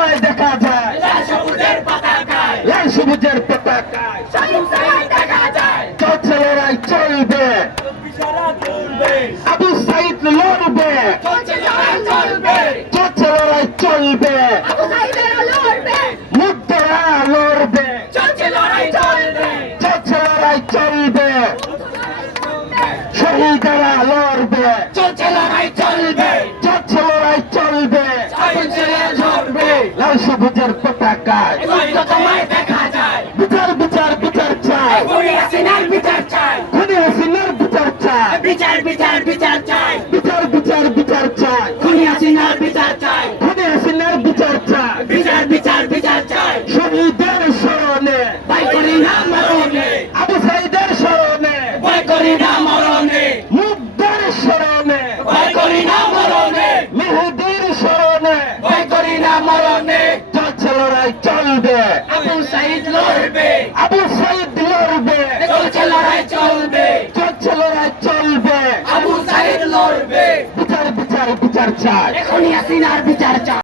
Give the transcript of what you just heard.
তোমায় দেখা যায় লাল সবুজের পতাকায়, লাল সবুজের পতাকায় শহীদ সাইদ দেখা যায়। চলছে লড়াই চলবে বিচারা চলবে, আবু সাইদ লড়বে চলছে লড়াই চলবে, চলছে লড়াই চলবে আবু সাইদেরা লড়বে, মুগ্ধরা লড়বে চলছে লড়াই চলবে, চলছে লড়াই চলবে শহীদরা লড়বে চলছে লড়াই চলবে, চলছে লড়াই চলবে আগুন ছেড়ে ঝরবে। লাল সবুজের পতাকায় এবার তো তোমায় দেখা যায়, বিচার বিচার বিচার চাই খুনি হাসিনার বিচার চাই, খুনি হাসিনার বিচার চাই বিচার বিচার বিচার চাই, বিচার বিচার বিচার চাই খুনি হাসিনার বিচার চাই, খুনি হাসিনার বিচার চাই বিচার বিচার বিচার চাই। শহীদের স্মরণে ভয় করি না মরণে, আবু সাইদের স্মরণে ভয় করি না মরণে, মুগ্ধের স্মরণে ভয় করি না মরণে, মেহেদির স্মরণে ভয় করি না মরণে। চলছে লড়াই চলবে আবু সাইদ লড়বে, আবু সাইদ লড়বে চলছে লড়াই চলবে, চলছে লড়াই চলবে আবু সাইদ লড়বে, বিচার বিচার বিচার চাই খুনি হাসিনার বিচার চাই।